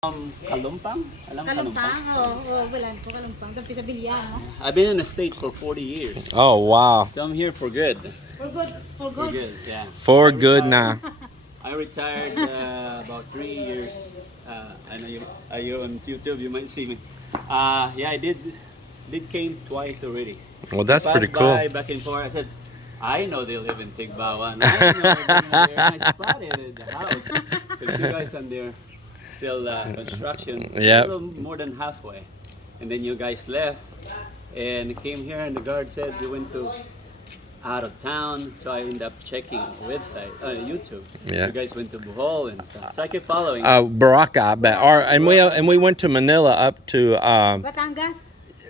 Kalumpang? Alam Kalumpang? Oo, wala po Kalumpang. Doon sa Bilya, no? I've been in the States for 40 years. Oh, wow. So I'm here for good. For good. For For good. good, yeah. For good now. I retired about 3 years. I know you're on YouTube, you might see me. Yeah, I did came twice already. Well, that's Passed pretty cool. by, back and forth. I said, I know they live in Tigbawan. I know they're there. And I spotted the house. Because you guys on there still construction. Yep. A little more than halfway. And then you guys left and came here and the guard said you went to out of town. So I ended up checking website, YouTube. Yeah. You guys went to Bohol and stuff. So I kept following. Baraka, but and we went to Manila up to Batangas.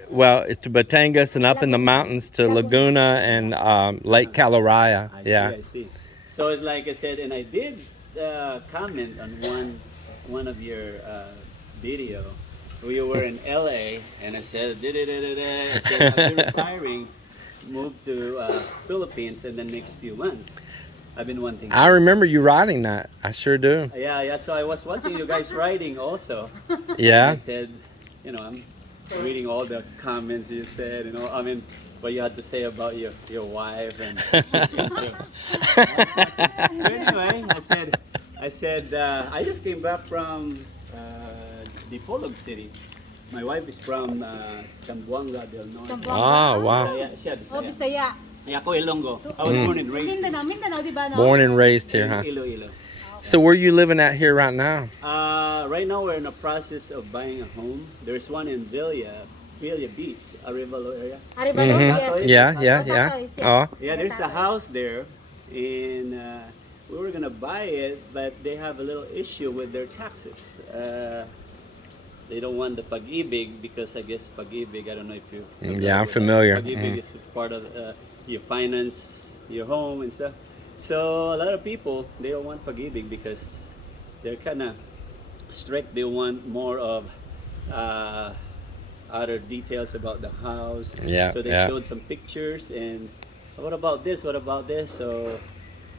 well, to Batangas and up in the mountains to Laguna and Lake Caloraya. Yeah. I see. So it's like I said, and I did comment on one of your video. We were in LA, and I said, I said, I'll be retiring, move to Philippines in the next few months. I've been wanting. I remember you writing that. I sure do. Yeah. So I was watching you guys writing also. Yeah. I said, you know, I'm reading all the comments you said, you know, I mean, what you had to say about your wife and. So anyway, I said, I just came back from Dipolog City. My wife is from Zamboanga del Norte. Ah, wow. Bisaya, siya, Oh, Bisaya. Bisaya. Ako Ilonggo. I was born and raised Mindanao, di ba, no? Born and raised here, huh? Iloilo. So where you living at here right now? Right now we're in the process of buying a home. There's one in Villa Beach, Arevalo area. Arevalo, yes. Yeah. Oh, Yeah, there's a house there, and we were gonna buy it, but they have a little issue with their taxes. They don't want the pag-ibig because I guess pag-ibig, I don't know if you. yeah, I'm familiar. Pag-ibig is part of you finance your home and stuff. So a lot of people they don't want pag-ibig because they're kind of strict. They want more of other details about the house. Yeah, So they yeah. showed some pictures and what about this? What about this? So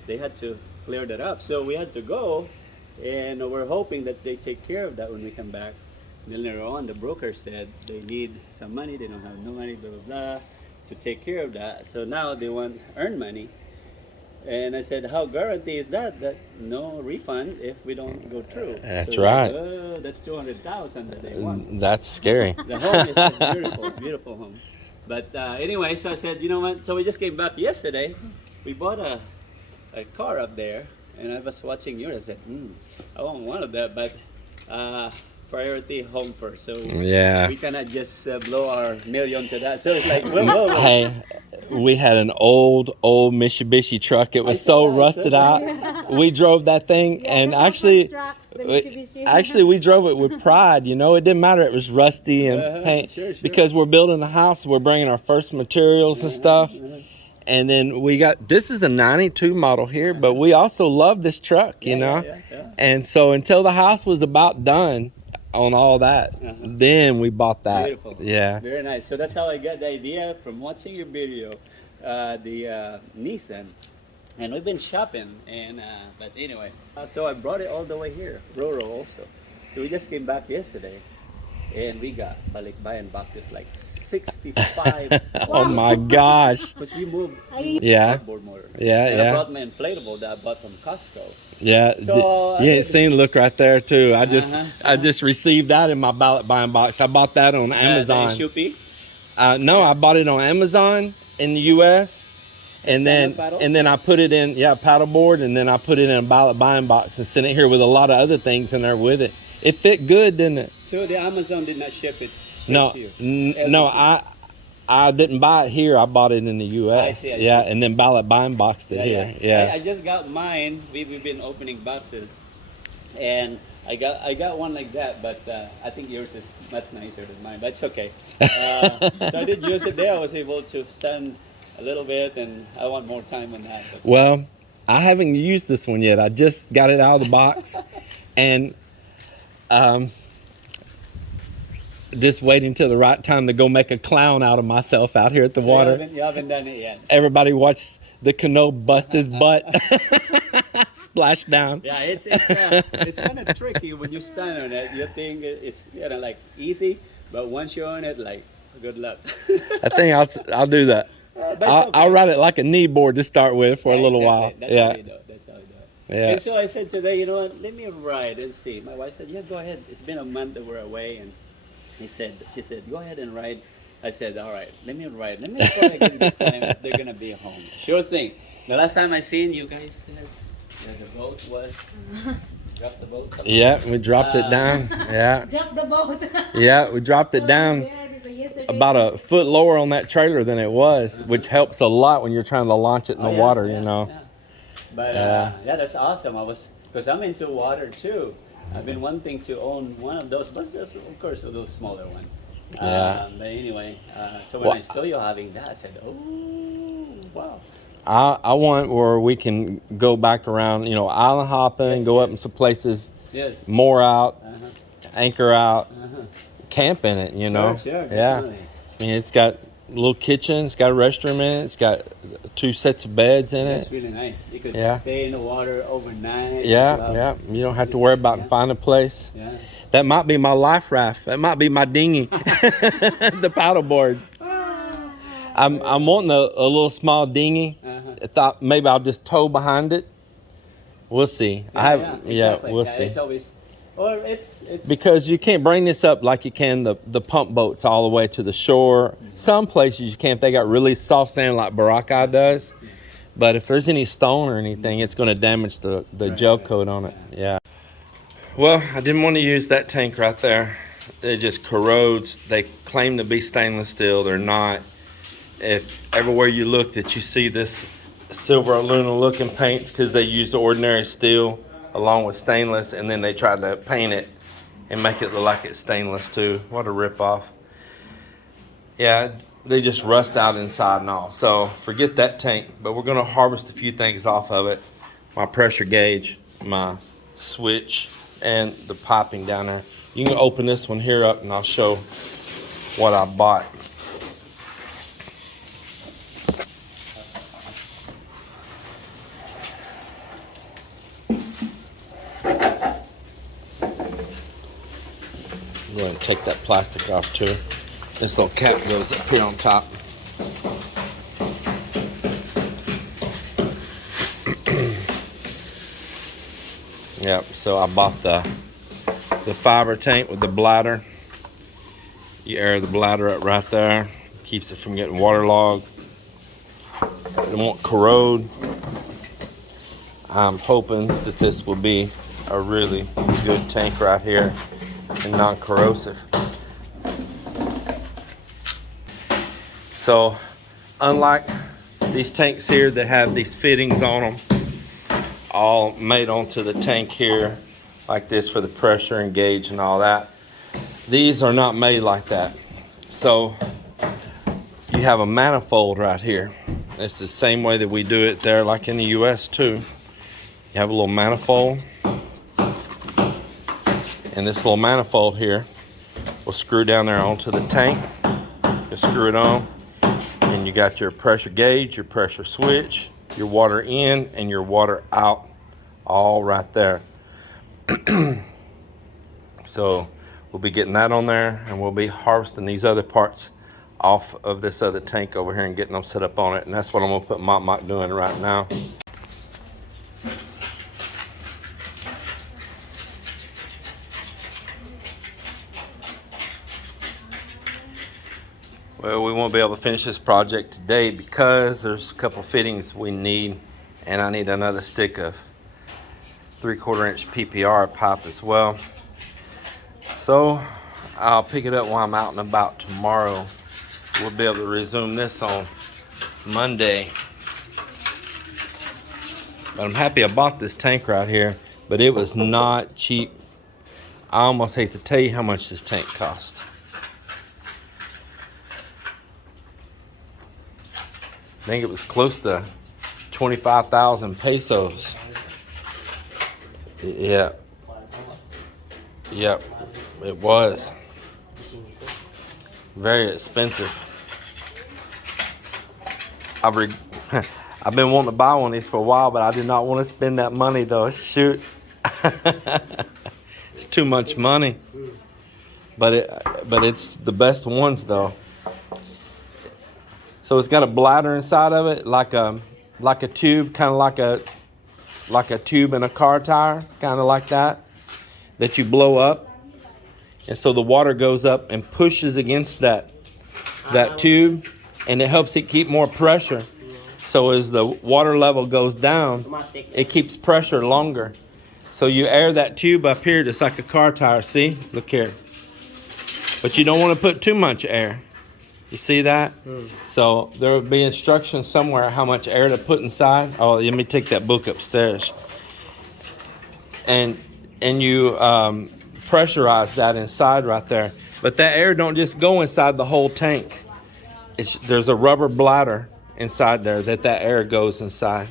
they had to clear that up. So we had to go, and we're hoping that they take care of that when we come back. Then later on, the broker said they need some money. They don't have no money, blah blah blah, to take care of that. So now they want earn money. And I said, how guarantee is that no refund if we don't go through? That's So right. like, that's 200,000 that they want. That's scary. The home is a beautiful, beautiful home. But anyway, so I said, you know what? So we just came back yesterday. We bought a car up there, and I was watching yours. I said, I want one of that, but priority home first. So Yeah. we cannot just blow our million to that. So it's like, whoa. Hey, we had an old Mitsubishi truck. It was so rusted out. We drove that thing, and actually, we drove it with pride. You know, it didn't matter. It was rusty and paint sure. because we're building a house. We're bringing our first materials and stuff. And then we got, this is a 92 model here, but we also love this truck, you know. Yeah. And so until the house was about done on all that, then we bought that. Beautiful. Yeah. Very nice. So that's how I got the idea from watching your video, the Nissan. And we've been shopping, and but anyway, so I brought it all the way here, Roro also. So we just came back yesterday, and we got balikbayan boxes like 65. Oh my gosh. Because we moved Yeah. cardboard motor. Yeah, And I yeah. brought my inflatable that I bought from Costco. Yeah, So, you ain't seen the look right there too. I just received that in my ballot buying box. I bought that on Amazon. Shupi. No, I bought it on Amazon in the U.S. and then I put it in paddleboard, and then I put it in a ballot buying box and sent it here with a lot of other things in there with it. It fit good, didn't it? So the Amazon did not ship it straight No, to you? no, I didn't buy it here. I bought it in the U.S. I see. Yeah, and then ballot buying boxed it here. Yeah. I just got mine. We've been opening boxes, and I got one like that, but I think yours is much nicer than mine. But it's okay. So I did use it there. I was able to stand a little bit, and I want more time on that. But. Well, I haven't used this one yet. I just got it out of the box, and just waiting till the right time to go make a clown out of myself out here at the water. You haven't done it yet. Everybody watched the canoe bust his butt, splash down. Yeah, it's kind of tricky when you stand on it. You think it's like easy, but once you're on it, like good luck. I think I'll do that. But I'll ride it like a knee board to start with for a little while. That's Yeah. how you do it. That's how you do it. Yeah. And so I said today, you know what? Let me ride and see. My wife said, "Yeah, go ahead. It's been a month that we're away," and she said, "Go ahead and ride." I said, "All right, let me ride. Let me try again this time. If they're gonna be home." Sure thing. The last time I seen you guys said that the boat was dropped the boat. Yeah, we dropped it down. Yeah. Drop the boat. Yeah, we dropped it down about a foot lower on that trailer than it was, which helps a lot when you're trying to launch it in the water, you know. Yeah. But yeah, that's awesome. Because I'm into water too. I've been wanting to own one of those, but just, of course, a little smaller one. Yeah. But anyway, so when I saw you having that, I said, "Oh, wow." I want where we can go back around, you know, island hopping, go up in some places, Yes. moor out, Uh-huh. anchor out, Uh-huh. camp in it, you know. Sure, Yeah. definitely. I mean, it's got a little kitchen, it's got a restroom in it, it's got 2 sets of beds in That's it. really nice. You could Yeah. stay in the water overnight. Yeah, as well. yeah. You don't have to worry about finding a place. Yeah. That might be my life raft. That might be my dinghy, the paddleboard. I'm wanting a little small dinghy. Uh-huh. I thought maybe I'll just tow behind it. We'll see. Exactly. We'll Yeah, see. It's always, or it's Because you can't bring this up like you can the pump boats all the way to the shore. Some places you can if they got really soft sand like Boracay does. But if there's any stone or anything, it's going to damage the gel coat on it. Yeah. Well, I didn't want to use that tank right there. It just corrodes. They claim to be stainless steel. They're not. If everywhere you look that you see this silver aluminum looking paints because they used ordinary steel along with stainless, and then they tried to paint it and make it look like it's stainless too. What a ripoff. Yeah, they just rust out inside and all. So forget that tank, but we're gonna harvest a few things off of it. My pressure gauge, my switch, and the piping down there. You can open this one here up and I'll show what I bought. I'm going to take that plastic off too. This little cap goes up here on top. Yep, so I bought the fiber tank with the bladder. You air the bladder up right there. Keeps it from getting waterlogged. It won't corrode. I'm hoping that this will be a really good tank right here and non-corrosive. So unlike these tanks here that have these fittings on them, all made onto the tank here like this for the pressure and gauge and all that, these are not made like that. So you have a manifold right here. It's the same way that we do it there like in the US too. You have a little manifold, and this little manifold here will screw down there onto the tank. You screw it on, and you got your pressure gauge, your pressure switch, your water in and your water out, all right there. So we'll be getting that on there, and we'll be harvesting these other parts off of this other tank over here and getting them set up on it. And that's what I'm gonna put Mop doing right now. Well, we won't be able to finish this project today because there's a couple fittings we need, and I need another stick of 3/4 inch PPR pipe as well. So I'll pick it up while I'm out and about tomorrow. We'll be able to resume this on Monday. But I'm happy I bought this tank right here, but it was not cheap. I almost hate to tell you how much this tank cost. I think it was close to 25,000 pesos. Yeah. Yep, it was. Very expensive. I've been wanting to buy one of these for a while, but I did not want to spend that money though. Shoot. It's too much money. But it's the best ones though. So it's got a bladder inside of it, like a tube, kind of like a tube in a car tire, kind of like that you blow up. And so the water goes up and pushes against that tube, and it helps it keep more pressure. So as the water level goes down, it keeps pressure longer. So you air that tube up here just like a car tire. See? Look here. But you don't want to put too much air. You see that? So there will be instructions somewhere how much air to put inside. Oh, let me take that book upstairs. And you pressurize that inside right there. But that air don't just go inside the whole tank. There's a rubber bladder inside there that air goes inside.